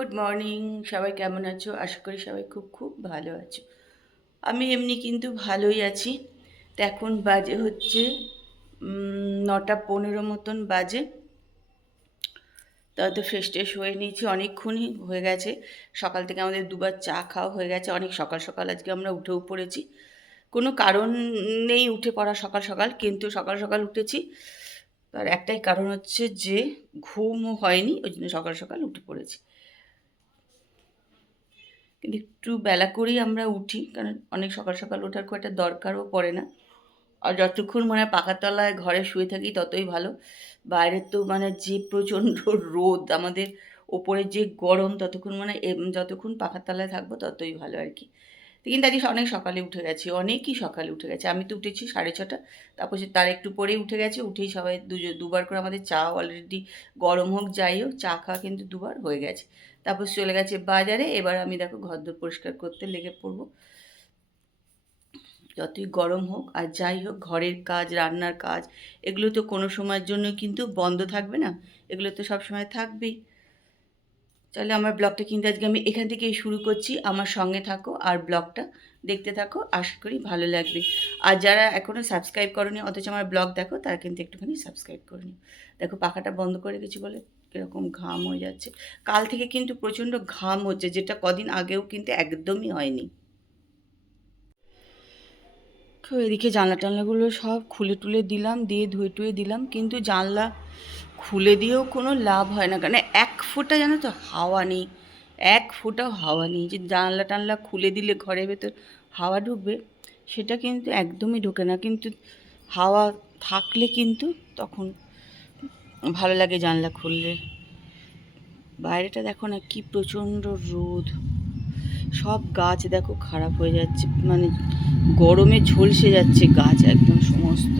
Good morning. সবাই কেমন আছো? আশা করি সবাই খুব খুব ভালো আছো। আমি এমনি কিন্তু ভালোই আছি। তো এখন বাজে হচ্ছে 9:15 মতন বাজে। তো ফ্রেশ ট্রেশ হয়ে নিয়েছি, অনেকক্ষণই হয়ে গেছে। সকাল থেকে আমাদের দুবার চা খাওয়া হয়ে গেছে, অনেক সকাল সকাল আজকে আমরা উঠেও পড়েছি। কোনো কারণ নেই উঠে পড়া সকাল সকাল, কিন্তু সকাল সকাল উঠেছি। তার একটাই কারণ হচ্ছে যে ঘুমও হয়নি, ওই জন্য সকাল সকাল উঠে পড়েছি। কিন্তু একটু বেলা করেই আমরা উঠি, কারণ অনেক সকাল সকাল ওঠার খুব একটা দরকারও পড়ে না। আর যতক্ষণ মনে হয় পাখার তলায় ঘরে শুয়ে থাকি ততই ভালো। বাইরের তো মানে যে প্রচণ্ড রোদ, আমাদের ওপরে যে গরম, ততক্ষণ মানে যতক্ষণ পাখার তলায় থাকবো ততই ভালো আর কি। তো কিন্তু আজকে অনেক সকালে উঠে গেছি, অনেকই সকালে উঠে গেছে। আমি তো উঠেছি 6:30, তারপর তার একটু পরেই উঠে গেছে। উঠেই সবাই দুবার করে আমাদের চা অলরেডি, গরম হোক যাই হোক, চা খাওয়া কিন্তু দুবার হয়ে গেছে। তারপর চলে গেছে বাজারে। এবার আমি দেখো ঘরদোর পরিষ্কার করতে লেগে পড়বো। যতই গরম হোক আর যাই হোক, ঘরের কাজ, রান্নার কাজ, এগুলো তো কোনো সময়ের জন্য কিন্তু বন্ধ থাকবে না, এগুলো তো সব সময় থাকবেই। তাহলে আমার ব্লগটা কিন্তু আজকে আমি এখান থেকেই শুরু করছি। আমার সঙ্গে থাকো আর ব্লগটা দেখতে থাকো, আশা করি ভালো লাগবে। আর যারা এখনও সাবস্ক্রাইব করোনি অথচ আমার ব্লগ দেখো, তারা কিন্তু একটুখানি সাবস্ক্রাইব করে নিও। দেখো পাখাটা বন্ধ করে গেছি বলে কীরকম ঘাম হয়ে যাচ্ছে। কাল থেকে কিন্তু প্রচণ্ড ঘাম হচ্ছে, যেটা কদিন আগেও কিন্তু একদমই হয়নি। তো এদিকে জানলা টানলাগুলো সব খুলে টুলে দিলাম, দিয়ে ধুয়ে টুয়ে দিলাম, কিন্তু জানলা খুলে দিয়েও কোনো লাভ হয় না, কারণ এক ফোঁটা জানো তো হাওয়া নেই, এক ফোঁটাও হাওয়া নেই। যে জানলা টানলা খুলে দিলে ঘরের ভেতর হাওয়া ঢুকবে, সেটা কিন্তু একদমই ঢোকে না। কিন্তু হাওয়া থাকলে কিন্তু তখন ভালো লাগে জানলা খুললে। বাইরেটা দেখো না কি প্রচণ্ড রোদ, সব গাছ দেখো খারাপ হয়ে যাচ্ছে, মানে গরমে ঝলসে যাচ্ছে গাছ একদম সমস্ত।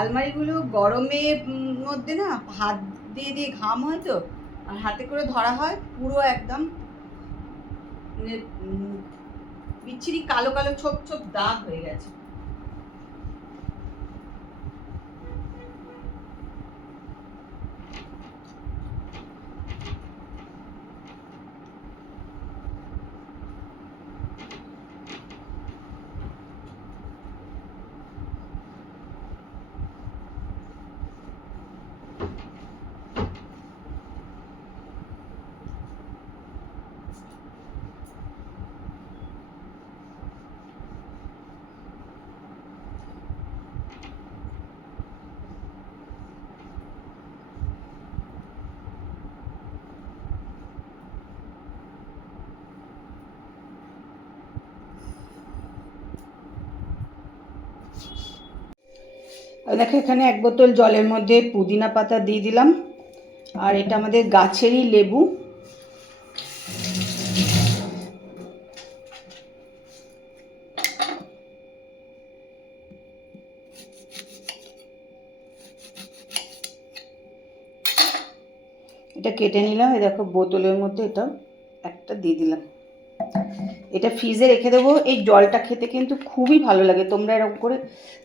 আলমারিগুলো গরমে মধ্যে না হাত দিয়ে দিয়ে ঘাম হয় তো, আর হাতে করে ধরা হয়, পুরো একদম মানে বিচ্ছিরি কালো কালো ছোপ ছোপ দাগ হয়ে গেছে। দেখো এখানে 1 বোতল জলের মধ্যে পুদিনা পাতা দিয়ে দিলাম, আর এটা আমাদের গাছেরই লেবু। এটা কেটে নিলাম, এই দেখো বোতলের মধ্যে এটা একটা দিয়ে দিলাম। এটা ফ্রিজে রেখে দেবো। এই জলটা খেতে কিন্তু খুবই ভালো লাগে, তোমরা এরকম করে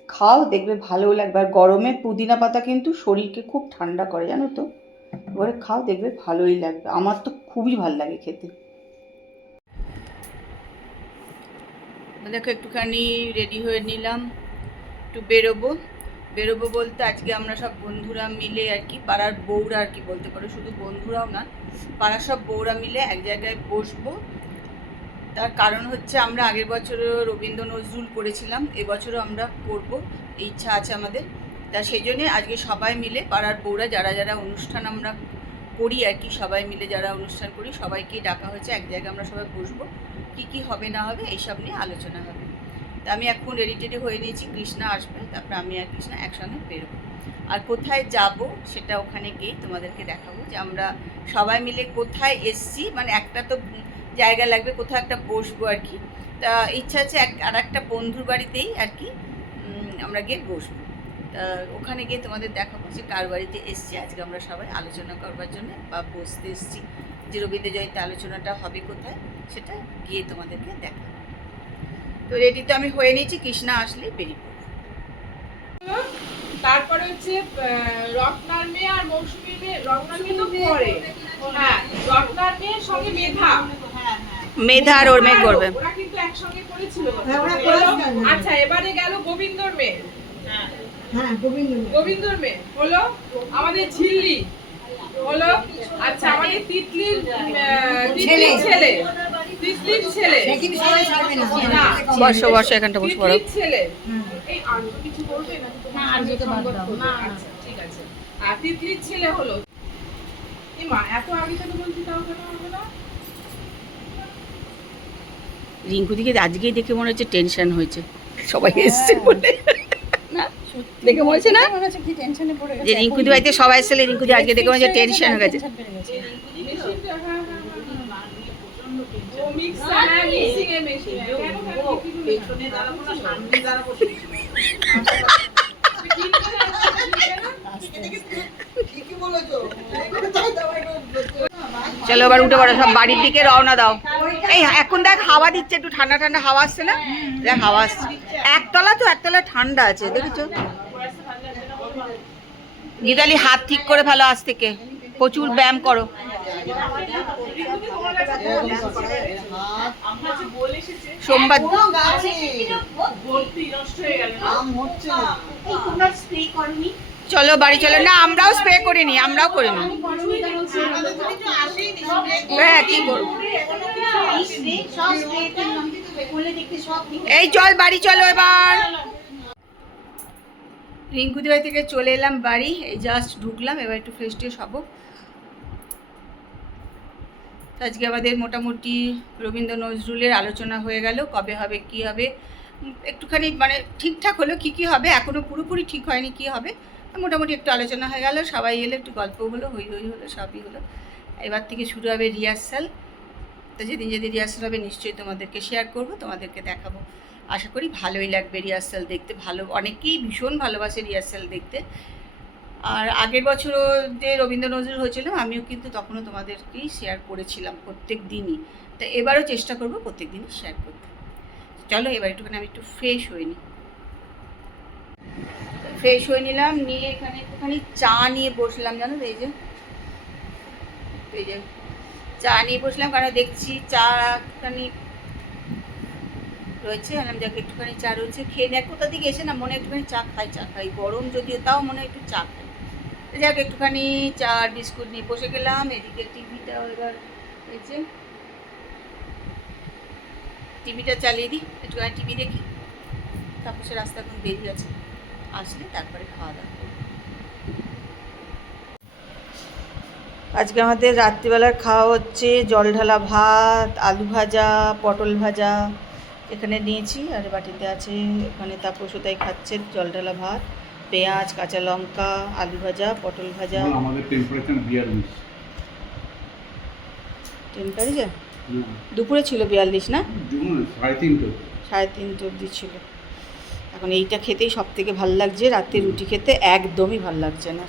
খাও, দেখবে ভালোও লাগবে। আর গরমে পুদিনা পাতা কিন্তু শরীরকে খুব ঠান্ডা করে, জানো তো। এবারে খাও, দেখবে ভালোই লাগবে, আমার তো খুবই ভালো লাগে খেতে। দেখো একটুখানি রেডি হয়ে নিলাম, একটু বেরোবো বলতে আজকে আমরা সব বন্ধুরা মিলে আর কি, পাড়ার বউরা আর কি বলতে পারো, শুধু বন্ধুরাও না, পাড়ার সব বউরা মিলে এক জায়গায় বসবো। তার কারণ হচ্ছে আমরা আগের বছরও রবীন্দ্র নজরুল করেছিলাম, এবছরও আমরা করব, ইচ্ছা আছে আমাদের। তা সেই জন্যে আজকে সবাই মিলে পাড়ার বউরা যারা যারা অনুষ্ঠান আমরা করি আর কি, সবাই মিলে যারা অনুষ্ঠান করি সবাইকেই ডাকা হয়েছে, এক জায়গায় আমরা সবাই বসবো, কি হবে না হবে এইসব নিয়ে আলোচনা হবে। তা আমি এখন রেডি টেডি হয়ে নিয়েছি, কৃষ্ণা আসবে, তারপরে আমি আর কৃষ্ণা একসঙ্গে বেরোবো। আর কোথায় যাব সেটা ওখানে গিয়ে তোমাদেরকে দেখাবো, যে আমরা সবাই মিলে কোথায় এসছি, মানে একটা তো জায়গা লাগবে, কোথাও একটা বসবো আর কি। তা ইচ্ছা আছে আর একটা বন্ধুর বাড়িতেই আর কি আমরা গিয়ে বসবো। তা ওখানে গিয়ে তোমাদের দেখাবো যে কার বাড়িতে এসছি আজকে আমরা সবাই আলোচনা করবার জন্য, বা বসতে এসছি, যে রবীন্দ্র জয়ন্তী আলোচনাটা হবে কোথায় সেটা গিয়ে তোমাদেরকে দেখাবো। তো রেডি তো আমি হয়ে নিয়েছি, কৃষ্ণা আসলে বেরিয়ে পড়বো। তারপরে হচ্ছে রত্নার মেয়ে আর মৌসুমীর মেয়ে, রত্নার মেয়ে তো পরে, হ্যাঁ রত্নার মেয়ের সঙ্গে মেধা আর ওর মেয়ে করবে, ওরা কিন্তু একসঙ্গে করেছিল। আচ্ছা এবারে গেল গোবিন্দর মেয়ে, হ্যাঁ গোবিন্দর মেয়ে হলো আমাদের ঝিল্লি হলো। আচ্ছা আমাদের তিতলির ছেলে, তিতলির ছেলে বসো বসো এখানটা বসে পড়ো ছেলে। এই আর কিছু বলবে না, আর যেতে বাদ দাও না, আচ্ছা ঠিক আছে। আর তিতলির ছেলে হলো মা, এত আগে থেকে বলছি তাও কেন হবে না? রিঙ্কু দিকে আজকেই দেখে মনে হচ্ছে টেনশন হয়েছে, সবাই এসছে বলে না, দেখে মনে হচ্ছে না কি টেনশনে পড়ে গেছে যে রিঙ্কুদি বাড়িতে সবাই এসেছে, রিঙ্কুদি আজকে দেখে মনে হচ্ছে টেনশন হয়ে গেছে। ও মিক্সার হ্যাঁ মিক্সিং এর মেশিন পেছনে দাঁড়াবো না সামনে দাঁড়াবো, ঠিকই বলেছো। চলো এবার উঠে পড়ো, সব বাড়ির দিকে রওনা দাও। এই এখন দেখ হাওয়া দিচ্ছে, একটু ঠান্ডা ঠান্ডা হাওয়া আসছে না, দেখ হাওয়া আসছে, একতলা তো একতলা ঠান্ডা আছে দেখেছো। গীতালি হাত ঠিক করে ফেলো, আজ থেকে প্রচুর ব্যায়াম করো। সোমবার চলো বাড়ি চলো। না আমরাও স্প্রে করিনি, আমরাও করিনি। হ্যাঁ কি করবো, এই চল বাড়ি চলো এবার। রিঙ্কুদি বাড়ি থেকে চলে এলাম বাড়ি, এই জাস্ট ঢুকলাম, এবার একটু ফ্রেশ ট্রেশ হবো। আজকে আমাদের মোটামুটি রবীন্দ্র নজরুলের আলোচনা হয়ে গেল, কবে হবে কি হবে একটুখানি মানে ঠিকঠাক হলো, কি হবে এখনও পুরোপুরি ঠিক হয়নি কি হবে, মোটামুটি একটু আলোচনা হয়ে গেল, সবাই এলে একটু গল্প হলো, হই হই হলো, সবই হলো। এবার থেকে শুরু হবে রিহার্সাল। তো যেদিন রিহার্সাল হবে নিশ্চয়ই তোমাদেরকে শেয়ার করব, তোমাদেরকে দেখাবো। আশা করি ভালোই লাগবে রিহার্সাল দেখতে, ভালো অনেকেই ভীষণ ভালোবাসে রিহার্সাল দেখতে। আর আগের বছরও যে রবীন্দ্র নজরুল হয়েছিল আমিও কিন্তু তখনও তোমাদেরকেই শেয়ার করেছিলাম প্রত্যেক দিনই, তো এবারও চেষ্টা করব প্রত্যেক দিনই শেয়ার করতে। চলো এবার একটুখানি আমি একটু ফ্রেশ হয়ে নিই। ফ্রেশ হয়ে নিলাম, নিয়ে এখানে একটুখানি চা নিয়ে বসলাম, জানো তো এই যে চা নিয়ে বসলাম, কারণ দেখছি চা একটুখানি রয়েছে, আমি যাকে একটুখানি চা রয়েছে খেয়ে নিয়ে কোথা দিকে এসে না মনে একটুখানি চা খাই, গরম যদিও তাও মনে একটু চা খাই। যাক একটুখানি চা আর বিস্কুট নিয়ে বসে গেলাম। এদিকে টিভিটা এবার এই যে টিভিটা চালিয়ে দিই, একটুখানি টিভি দেখি, তারপর সে রাস্তা এখন দেরি আছে, আসলে তারপরে খাওয়া দাওয়া করব। আজকে আমাদের রাত্রিবেলার খাওয়া হচ্ছে জল ঢালা ভাত, আলু ভাজা, পটল ভাজা এখানে নিয়েছি, আর বাটিতে আছে এখানে তাপস ওটাই খাচ্ছে জল ঢালা ভাত, পেঁয়াজ, কাঁচা লঙ্কা, আলু ভাজা, পটল ভাজা। আমাদের টেম্পারেচার 42। টেম্পারেচার দুপুরে ছিল 42 না, 3:30 অবধি ছিল। এখন এইটা খেতেই সব থেকে ভালো লাগছে, রাতে রুটি খেতে একদমই ভালো লাগছে না।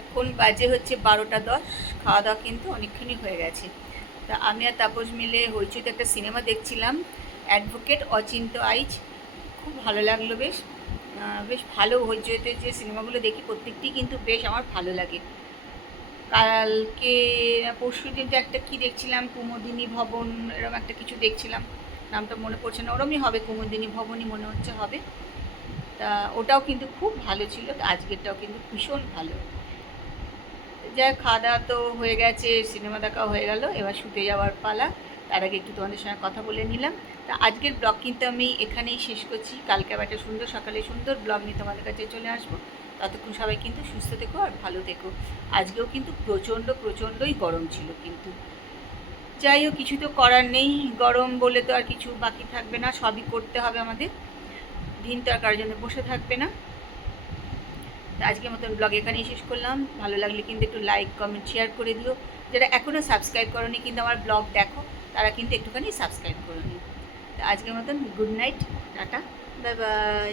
এখন বাজে হচ্ছে 12:10, খাওয়া দাওয়া কিন্তু অনেকখানি হয়ে গেছে। তা আমি আর তাপস মিলে হইচইতে একটা সিনেমা দেখছিলাম, অ্যাডভোকেট অচিন্ত আইচ, খুব ভালো লাগলো, বেশ ভালো। হইচইতে যে সিনেমাগুলো দেখি প্রত্যেকটি কিন্তু বেশ আমার ভালো লাগে। কালকে পরশু দিন তো একটা কী দেখছিলাম, কুমুদিনী ভবন এরকম একটা কিছু দেখছিলাম, নামটা মনে পড়ছে না, ওরমই হবে, কুমুদিনী ভবনই মনে হচ্ছে হবে। তা ওটাও কিন্তু খুব ভালো ছিল, আজকেরটাও কিন্তু ভীষণ ভালো। যাই খাওয়া দাওয়া তো হয়ে গেছে, সিনেমা দেখাও হয়ে গেল, এবার শুতে যাওয়ার পালা। তার আগে একটু তোমাদের সঙ্গে কথা বলে নিলাম। তা আজকের ব্লগ কিন্তু আমি এখানেই শেষ করছি। কালকে আবার একটা সুন্দর সকালে সুন্দর ব্লগ নিয়ে তোমাদের কাছে চলে আসবো। ততক্ষণ সবাই কিন্তু সুস্থ থেকো আর ভালো থেকো। আজকেও কিন্তু প্রচণ্ডই গরম ছিল, কিন্তু যাই হোক কিছু তো করার নেই, গরম বলে তো আর কিছু বাকি থাকবে না, সবই করতে হবে আমাদের, দিন তো আর কারোর জন্য বসে থাকবে না। তো আজকের মতন ব্লগ এখানেই শেষ করলাম। ভালো লাগলে কিন্তু একটু লাইক কমেন্ট শেয়ার করে দিও। যারা এখনও সাবস্ক্রাইব করোনি কিন্তু আমার ব্লগ দেখো, তারা কিন্তু একটুখানি সাবস্ক্রাইব করে নিও। তো আজকের মতন good night, tata, bye bye.